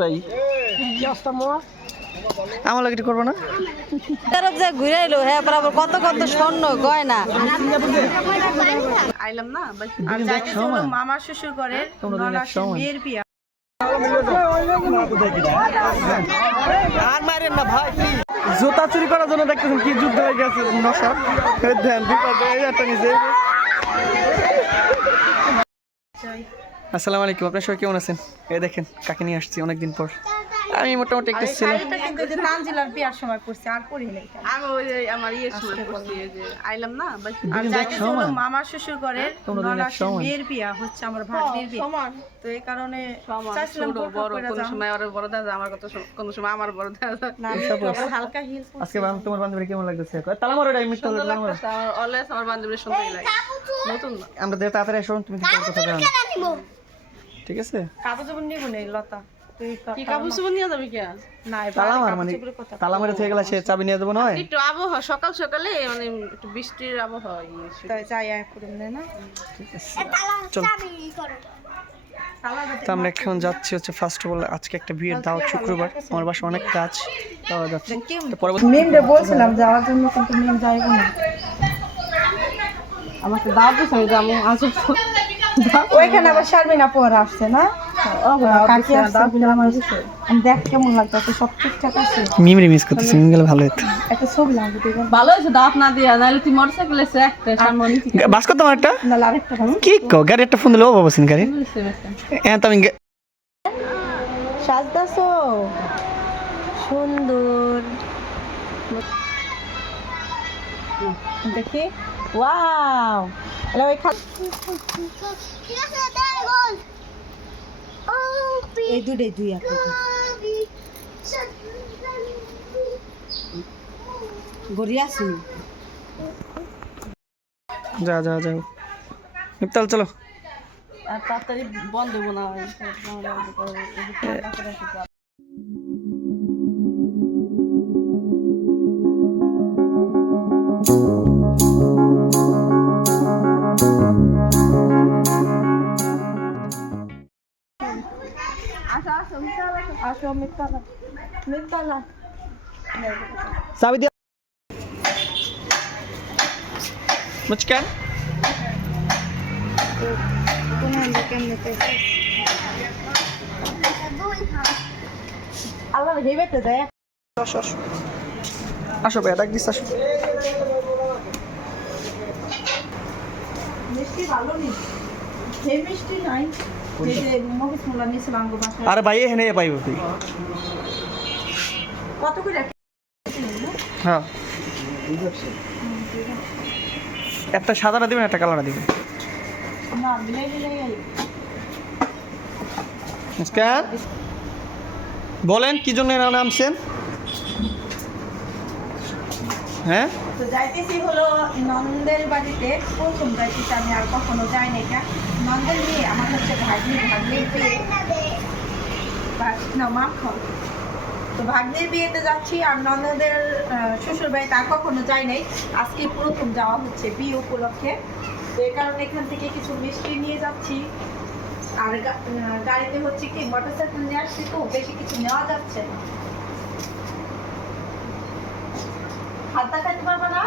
ভাই। আমার লাগে করব না? যে ঘুরে এলো হ্যাঁ বরাবর কত কত স্বর্ণ গয়না। আইলাম না। মামা শ্বশুর সময়। বিয়ের বিয়া। আর মারেন না ভাই জুতা চুরি করার জন্য দেখতেছেন কি যুদ্ধ হয়ে গেছে নশা বিপদে এই একটা নিজে আসসালামু আলাইকুম আপনার সবাই কেমন আছেন? এই দেখেন কাকে নিয়ে আসছি অনেকদিন পর। আমি মোটামুটি একটা যে তানজিলার বিয়ার সময় পড়ছে আর নাই আমি ওই যে আমার ইয়ের সময় পড়ছি যে আইলাম না আর হলো মামা শ্বশুর সময়। বিয়ের বিয়া হচ্ছে আমার ভাগ্নির বিয়ে। তো এই কারণে চাইছিলাম বড়, কোনো। সময় ওর বড় দাদা আমার কত সম- কোনো সময় আমার বড় দাদা। হালকা হিল আজকে বান- তোমার বান্ধবী কেমন লাগতেছে? তালা মারো এটা মিথ্যা বলে তালা মারো আমার অলওয়েজ আমার বান্ধবীর সুন্দরই লাগে। নতুন আমরা তাড়াতাড়ি এসো তুমি কি কথা জানো ঠিক আছে? নিব লতা। কি কাপড় চোপড় নিয়ে যাবি কে না তালা মার মানে চোপড়ের তালা মারে থেকে গেলে সে চাবি নিয়ে দেবো নয়? একটু আবহাওয়া সকাল সকালে মানে একটু বৃষ্টির আবহাওয়া ইয়ে তাই যাই এক করে নে না? চল। তো আমরা এখন যাচ্ছি হচ্ছে ফার্স্ট অফ অল আজকে একটা বিয়ের দাওয়াত শুক্রবার। আমার বাসা অনেক কাজ। যাওয়া যাচ্ছে। তো পরবর্তী বলছিলাম যাওয়ার জন্য কিন্তু মেন যাইব না। আমাকে দাও যাব আসো ওইখানে আবার শারমিনা পর আসছে না? কাকি আসছে। আমার আমি দেখ কেমন লাগতেছে সব ঠিকঠাক আছে? মিমরি মিস করতেছি মিম গেলে ভালো হতো একটা ছবি লাগবে দেখবেন ভালো হয়েছে দাঁত না দিয়া নাহলে তুই মোটরসাইকেল এসে একটা সামনে থেকে বাস করতাম একটা নাহলে আরেকটা কি কো গাড়ি একটা ফোন দিলে ও বাবা সিন গাড়ি হ্যাঁ তো আমি সুন্দর। দেখি। ওয়াও আরে ওই খা এই দুটোই দুই একটা গড়িয়া আসুন যা যা যাও নিপতাল চলো। আর তাড়াতাড়ি বন্ধ হব না। চাবি দিয়া মুচকান আসো ভাই ডাক দিস আসো মিষ্টি ভালো নেই মিষ্টি নাই আরে ভাই এখানে পাইব তুই। কত করে? হ্যাঁ। একটা সাদাটা দিবেন একটা কালারটা দিবেন। না মিলাই মিলাই আই মুচকান বলেন কি জন্য নামছেন? হ্যাঁ? তো যাইতেছি হলো নন্দের বাড়িতে। প্রথম যাইতেছি আমি আর কখনো যাই না এটা। নন্দের বিয়ে আমার হচ্ছে ভাগ্নির ভাগ্নির বিয়ে। না মা তো ভাগ্নির বিয়েতে যাচ্ছি আর ননদের শ্বশুর বাড়িতে আর কখনো যাই নাই। আজকে প্রথম যাওয়া হচ্ছে বিয়ে উপলক্ষে। তো এই কারণে এখান থেকে কিছু মিষ্টি নিয়ে যাচ্ছি। আর গাড়িতে হচ্ছে কি মোটরসাইকেল নিয়ে আসছি তো, বেশি কিছু নেওয়া যাচ্ছে না। হাতটা খাইতে পারব না?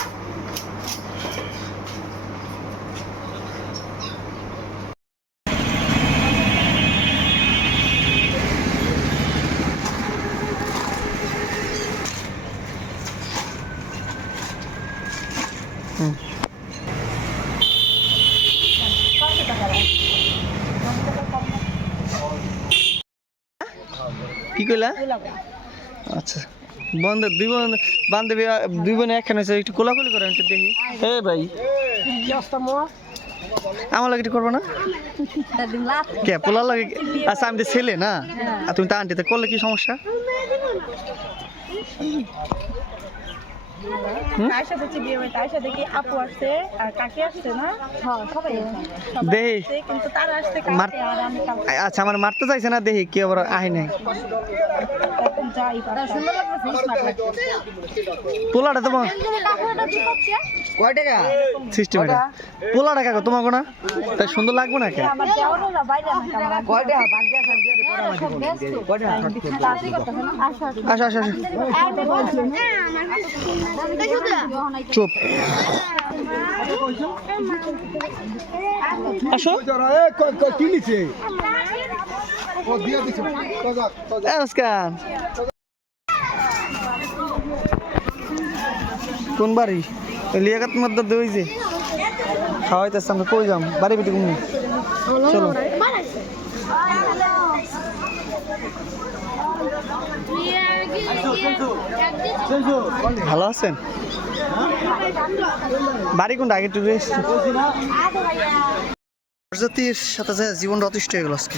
কি কইলা? আচ্ছা বন্ধু দুই বোন বান্ধবী দুই বোনে একখানে আছে একটু কোলাকুলি করেন একটু দেখি। হে ভাই। আমার লাগে একটু করব না? কে পোলার লাগে আচ্ছা আমি তো ছেলে না? আর তুমি তো আন্টিতে করলে কি সমস্যা? আচ্ছা আমার মারতে চাইছে না দেখি কি আবার আহি নাই। যাই পোলাটা তোমার কয় টাকা? সিস্টেম এটা পোলা টাকা কো তোমাকে না তাই সুন্দর লাগবে না কে কয় টাকা? আসো আসো। আসো চুপ। আসো। কি নিছে? ও দিয়ে দিছে। কজা কজা এ, নমস্কার। কোন বাড়ি? লিয়াকাত মধ্যে দই যে। খাওয়াইতেছে আমরা কই যাম? বাড়ি বিটি কোন চলো। ভালো আছেন? বাড়ি কোনটা? আগে রেস্ট প্রজাতির সাথে সাথে জীবনটা অতিষ্ঠ হয়ে গেল আজকে।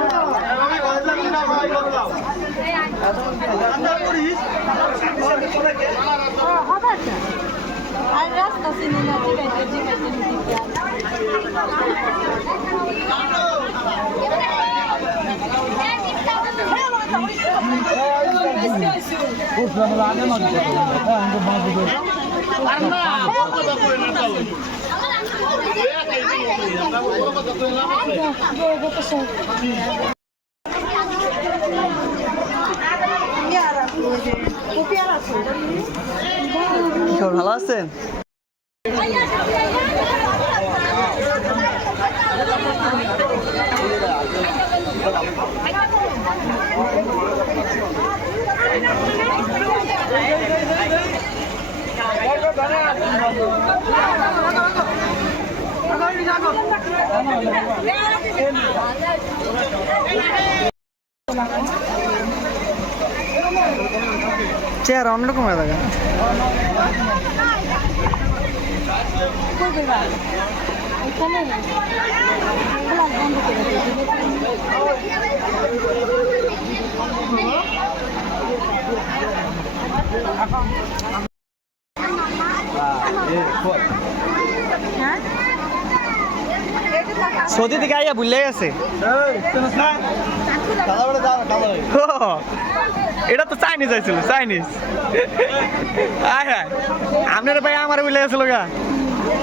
আর রাস্তা চিনি না জিগাইতে জিগাইতে নিতে কি খবর, ভালো আছেন? চেহারা অন্যরকম হয়ে থাকে। সৌদি থেকে আইয়া ভুলে গেছে। এটা তো চাইনিজ আইছিল চাইনিজ আয় হায় আপনার ভাই আমার ভুলে গেছিল গা।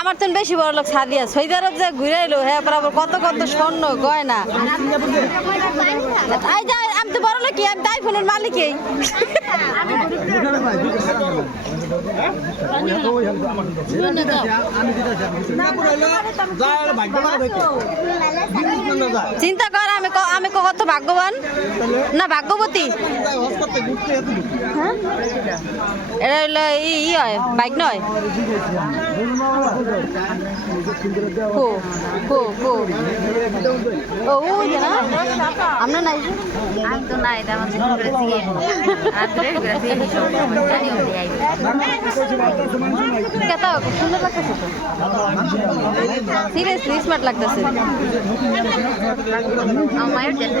আমার তো বেশি বড় লোক সাদিয়া সৈদার যে ঘুরে এলো হ্যাঁ বরাবর কত কত স্বর্ণ, গয়না। আমি তো বড় লোক আমি তাই ফোনের মালিকই চিন্তা কর, আমি আমি কত ভাগ্যবান? না, ভাগ্যবতী? এটা ই হয় বাইক নয় কো কো কো ও ওই না আমরা নাই আমি তো নাই এটা করে দিয়ে আর ধরে জানি ওই আইবে কেতা সুন্দর লাগতেছে তো সিরিয়াসলি স্মার্ট লাগতেছে আমার যেতে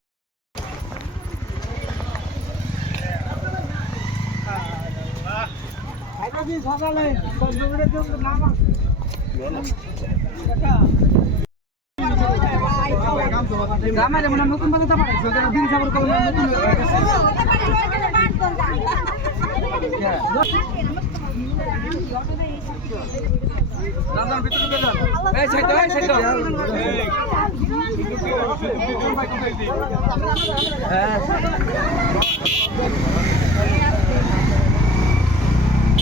সকালে গ্রামের মানে নতুন বাজাতে পারে দিন সাবর করলে হ্যাঁ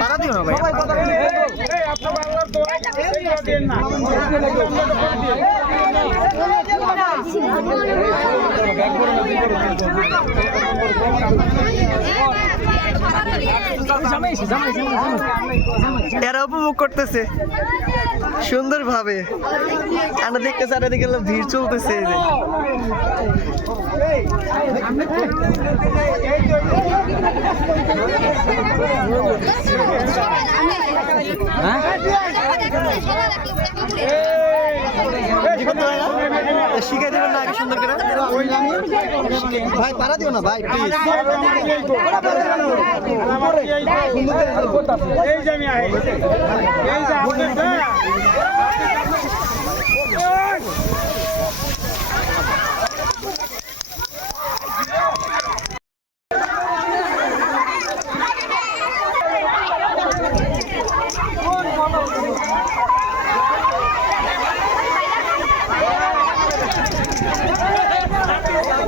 ভাড়া দিও না ভাই এরা উপভোগ করতেছে। সুন্দর ভাবে আমরা দেখতে হলো ভিড় চলতেছে। এই যে শিখাই দেবেন না আগে সুন্দর করে। ভাই পারা দিও না, ভাই প্লিজ এই যে আমি এই যে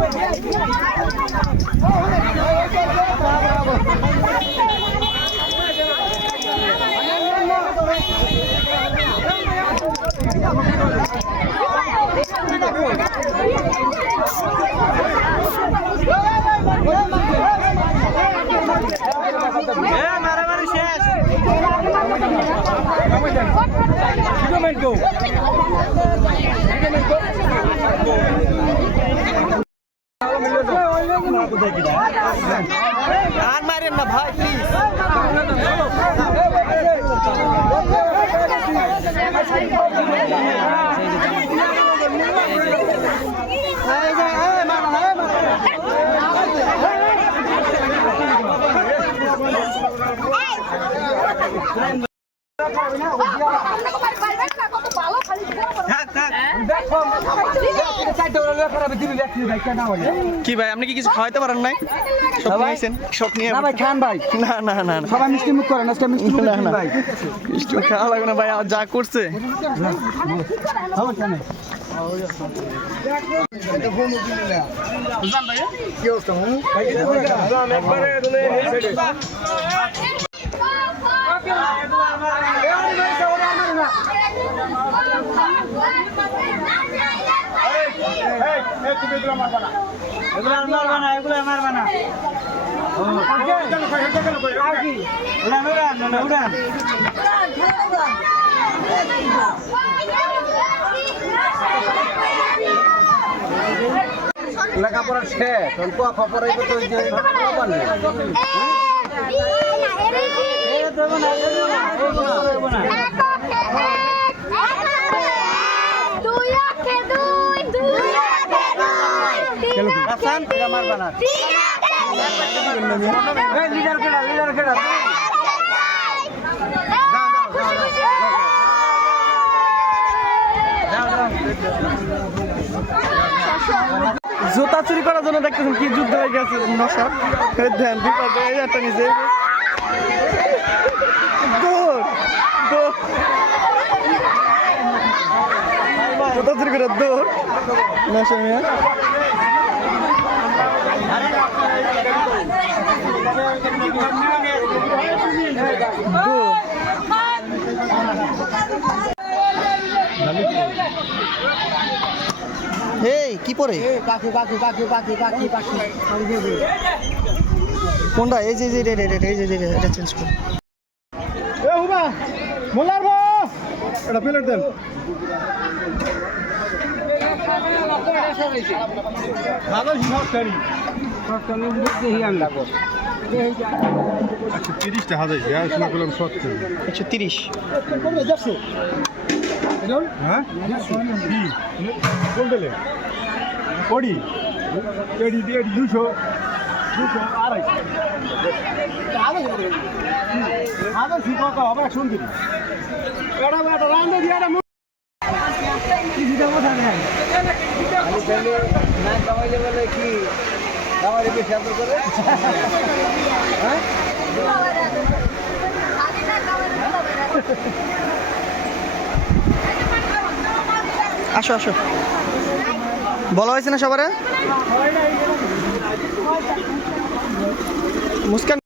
আপনার আর মারেন না ভাই প্লিজ Hey! কি ভাই আপনি কি কিছু খাওয়াইতে পারেন নাই? সব নিয়েছেন সব নিয়ে না ভাই খান ভাই। না না না না। সবাই মিষ্টি মুখ করেন আজকে মিষ্টি মুখ না, ভাই। মিষ্টি খাওয়া লাগবে না ভাই আর যা করছে। সমস্যা নেই কি অবস্থা মামু? লেখাপড়া শেষ অল্প খবরাই তো ওই যে খবর নেই। এই লিডার কেডা লিডার জুতা চুরি করার জন্য দেখতেছেন কি যুদ্ধ হয়ে গেছে নশা ধ্যান একটা নিচে। দৌড় দৌড়। জুতা চুরি করে দৌড়। নশা মেয়ে। এই কি পরে? পাখি পাখি পাখি পাখি পাখি পাখি কোনটা এই যে এই যে এটা, এটা, এই যে যে, এটা চেঞ্জ কর। এ হুবা মোলার বো এটা প্লেট দেন। ভালো সরকারি সরকারি দেখি আমি লাগবো তিরিশটা হাজার শোনা করলাম সত্তর একশো তিরিশ হ্যাঁ কড়ি এডি এডি দুশো দুশো আড়াইশো আদা শিখা হবে শুনবি এটা এটা রান্দা দিয়ে এটা কি দিতে কথা নেই না কামাইলে বলে কি করে? আসো আসো। বলা হয়েছে না সবার? মুস্কান